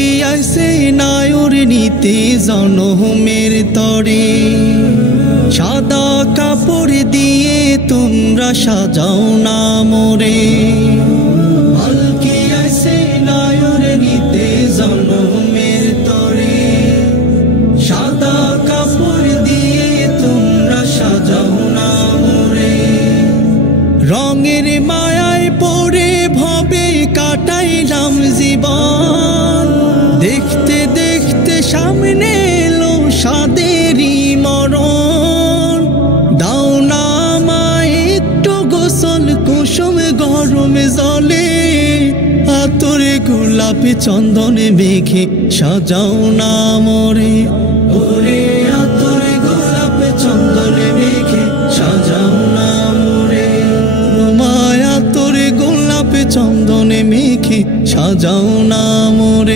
পালকি আইছে নায়র নিতে জনমের তরে, সাদা কাপড় দিয়ে তোমরা সাজাও না মোরে। পালকি আইছে নায়র নিতে জনমের তরে, সাদা কাপড় দিয়ে তোমরা সাজাও না মোরে। রঙের মায়ায় পড়ে ভবে কাটাইলাম জীবন, দেখতে দেখতে সামনে এলো সাদেরই মরণ। দাও না আমায় একটু গোসল কুসুম গরম জলে, আতরে গোলাপে চন্দনে মেঘে সাজাও না মোরে। ওরে আতরে গোলাপে চন্দনে মেঘে সাজাও না মোরে, মায়া তোরে গোলাপে চন্দনে মেঘে সাজাও না মোরে।